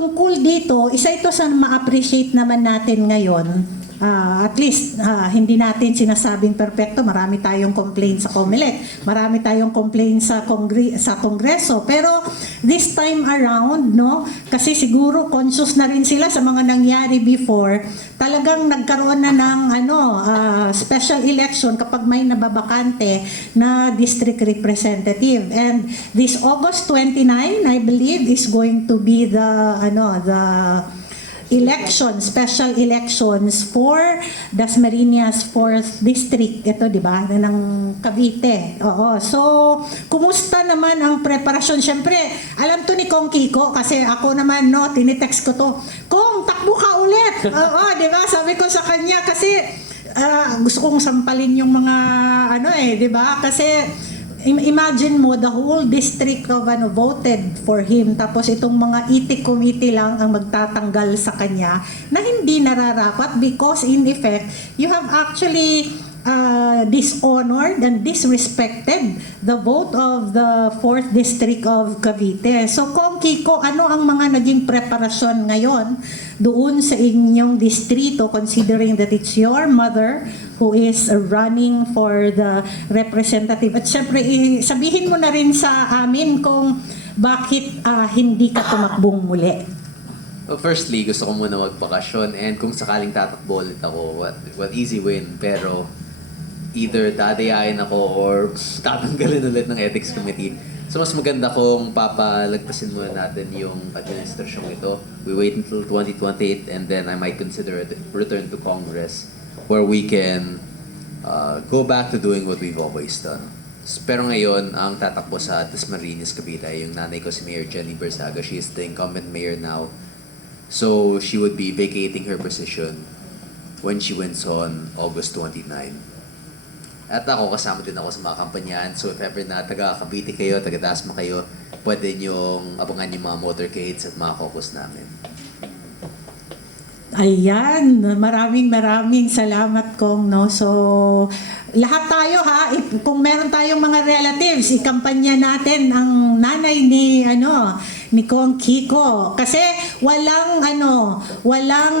tungkol dito, isa ito sa ma-appreciate naman natin ngayon. At least, hindi natin sinasabing perfecto. Marami tayong complaint sa COMELEC. Marami tayong complaint sa Kongreso. Pero this time around, no, kasi siguro conscious na rin sila sa mga nangyari before, talagang nagkaroon na ng special election kapag may nababakante na district representative. And this August 29, I believe, is going to be the special elections for Dasmariñas 4th District. Ito, di ba? Ng Cavite. Oo. So, kumusta naman ang preparasyon? Siyempre, alam to ni Kong Kiko kasi ako naman, no, tinitext ko to. Kong, takbo ka ulit! Oo, di ba? Sabi ko sa kanya kasi gusto kong sampalin yung mga di ba? Kasi imagine mo, the whole district of voted for him, tapos itong mga itik committee lang ang magtatanggal sa kanya na hindi nararapat because in effect, you have actually dishonored and disrespected the vote of the 4th District of Cavite. So, Kong Kiko, ano ang mga naging preparasyon ngayon doon sa inyong distrito considering that it's your mother who is running for the representative? At syempre, sabihin mo na rin sa amin kung bakit hindi ka tumakbong muli. Well, firstly, gusto ko muna magbakasyon and kung sakaling tatakbo ulit ako, what easy win, pero either dadayain ako or tatanggalin ulit ng ethics committee. So mas maganda kung papalagpasin muna natin yung administrasyong ito. We wait until 2028 and then I might consider a return to Congress where we can go back to doing what we've always done. Pero ngayon, ang tatakbo sa Dasmariñas, Cavite, yung nanay ko si Mayor Jenny Berzaga. She is the incumbent mayor now. So she would be vacating her position when she wins on August 29. At ako, kasama din ako sa mga kampanyahan. So if ever na taga Cavite kayo, taga Dasma kayo, pwede niyong abangan yung mga motorcades at mga caucus namin. Ayan, maraming salamat Kong, no. So lahat tayo kung meron tayong mga relatives, ikampanya natin ang nanay ni Kong Kiko kasi walang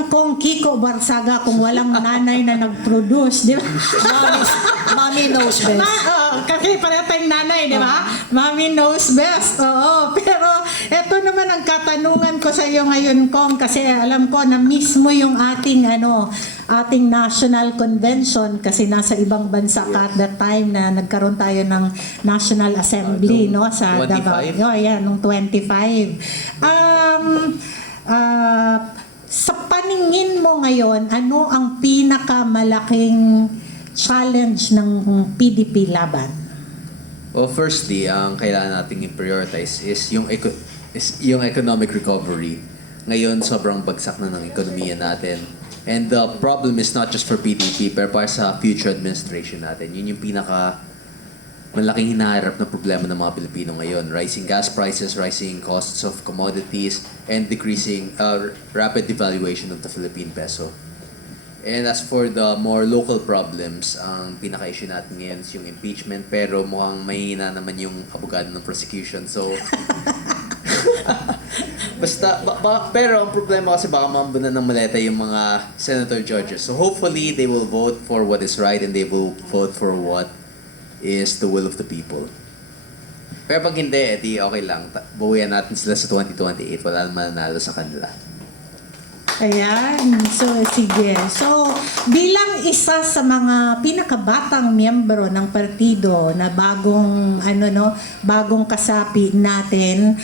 Kong Kiko Barzaga kung walang nanay na nag-produce, di ba? Mommy knows best. Kasi pareho tayong nanay, di ba? Mommy knows best. Oo, pero eto naman ang katanungan ko sa iyo ngayon, Kong, kasi alam ko na mismo yung ating national convention kasi nasa ibang bansa ka at that time na nagkaroon tayo ng National Assembly sa Davao. Nung 25. Sa paningin mo ngayon, ano ang pinakamalaking challenge ng PDP laban? Well, firstly, ang kailangan nating i-prioritize is yung economic recovery. Ngayon, sobrang bagsak na ng ekonomiya natin. And the problem is not just for PDP, pero para sa future administration natin. Yun yung malaking hinaharap na problema ng mga Pilipino ngayon. Rising gas prices, rising costs of commodities, and decreasing rapid devaluation of the Philippine peso. And as for the more local problems, ang pinaka-issue natin ngayon is yung impeachment, pero mukhang mahina naman yung abogado ng prosecution. So, pero ang problema kasi baka mambunan ng maleta yung mga senator judges. So hopefully, they will vote for what is right and they will vote for what is the will of the people. Pero pag hindi, edi okay lang. Bawian natin sila sa 2028. Wala naman nanalo sa kanila. Ayan. So, sige. So, bilang isa sa mga pinakabatang miyembro ng partido na bagong kasapi natin,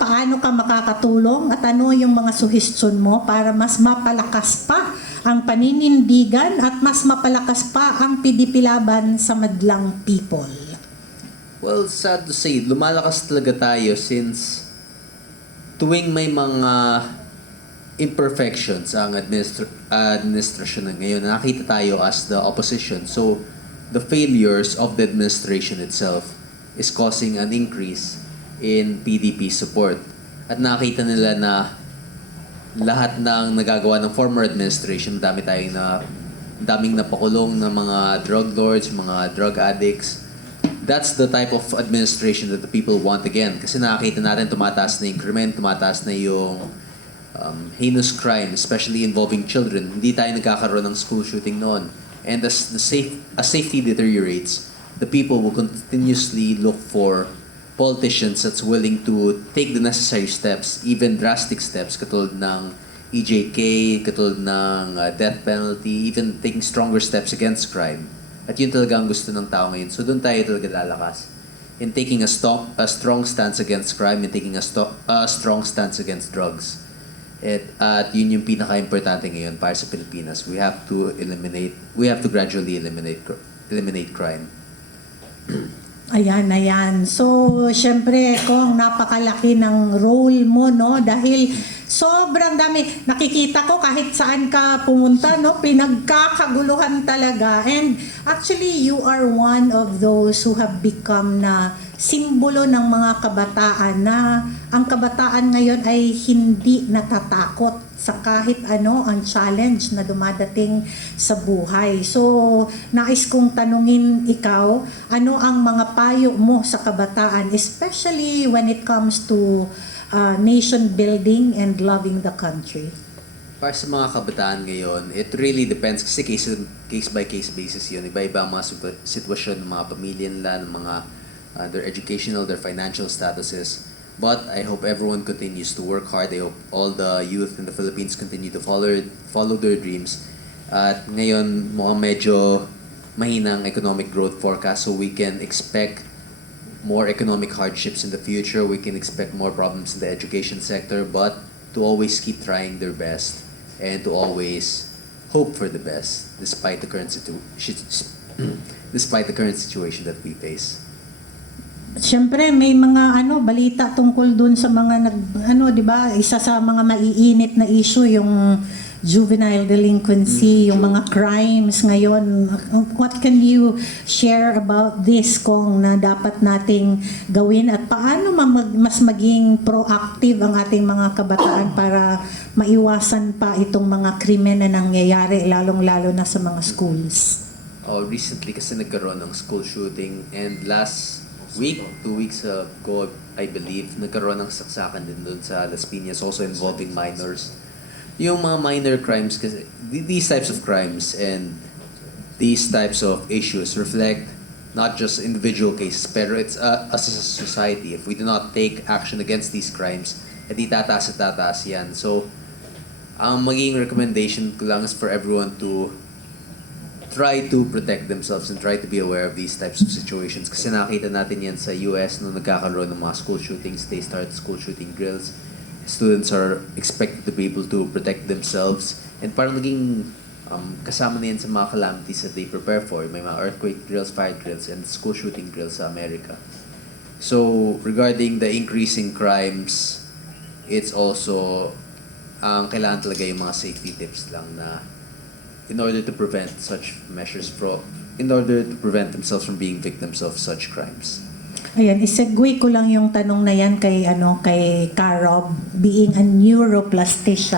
paano ka makakatulong at ano yung mga suhestyon mo para mas mapalakas pa ang paninindigan at mas mapalakas pa ang PDP laban sa madlang people? Well, sad to say, lumalakas talaga tayo since tuwing may mga imperfections ang administrasyon na ngayon, nakita tayo as the opposition. So, the failures of the administration itself is causing an increase in PDP support. At nakita nila na lahat ng nagagawa ng former administration, daming napakulong ng mga drug lords, mga drug addicts, that's the type of administration that the people want again. Kasi nakakita natin tumataas na yung krimen, tumataas na yung heinous crime, especially involving children. Hindi tayo nagkakaroon ng school shooting noon. And as safety deteriorates, the people will continuously look for politicians that's willing to take the necessary steps, even drastic steps, katulad ng EJK, katulad ng death penalty, even taking stronger steps against crime. At yun talaga ang gusto ng tao ngayon. So doon tayo talaga lalakas. In taking a strong stance against crime and taking a strong stance against drugs. At yun yung pinaka-importante ngayon para sa Pilipinas. We have to gradually eliminate crime. Ayan. So, syempre, kung napakalaki ng role mo, no? Dahil sobrang dami. Nakikita ko kahit saan ka pumunta, no? Pinagkakaguluhan talaga. And actually, you are one of those who have become na simbolo ng mga kabataan na ang kabataan ngayon ay hindi natatakot sa kahit ano ang challenge na dumadating sa buhay. So, nais kong tanungin ikaw, ano ang mga payo mo sa kabataan, especially when it comes to nation building and loving the country? Para sa mga kabataan ngayon, it really depends kasi case by case basis yun. Iba-iba ang mga sitwasyon ng mga pamilya nila, ng mga their educational, their financial statuses. But I hope everyone continues to work hard. I hope all the youth in the Philippines continue to follow their dreams. At ngayon, mukhang medyo mahina ang economic growth forecast, so we can expect more economic hardships in the future. We can expect more problems in the education sector, but to always keep trying their best and to always hope for the best despite the current situation that we face. Siyempre may mga balita tungkol dun sa mga 'di ba? Isa sa mga maiinit na issue yung juvenile delinquency, yung mga crimes ngayon. What can you share about this kung na dapat nating gawin at paano mas maging proactive ang ating mga kabataan para maiwasan pa itong mga krimen na nangyayari lalong-lalo na sa mga schools? Recently kasi nagkaroon ng school shooting and last week, 2 weeks ago, I believe, nagkaroon ng saksakan din doon sa Las Piñas, also involving minors. Yung mga minor crimes, kasi these types of crimes and these types of issues reflect not just individual cases, pero it's as a society. If we do not take action against these crimes, edi tataas at tataas yan. So, ang magiging recommendation ko lang is for everyone to try to protect themselves and try to be aware of these types of situations. Kasi nakita natin yan sa US nung nagkakaroon ng mga school shootings, they start school shooting drills. Students are expected to be able to protect themselves. And parang naging kasama na yan sa mga calamities that they prepare for. May mga earthquake drills, fire drills, and school shooting drills sa America. So, regarding the increasing crimes, it's also kailangan talaga yung mga safety tips lang na in order to prevent themselves from being victims of such crimes. Ayan, isegue ko lang yung tanong na yan kay Karob, being a neuroplastician.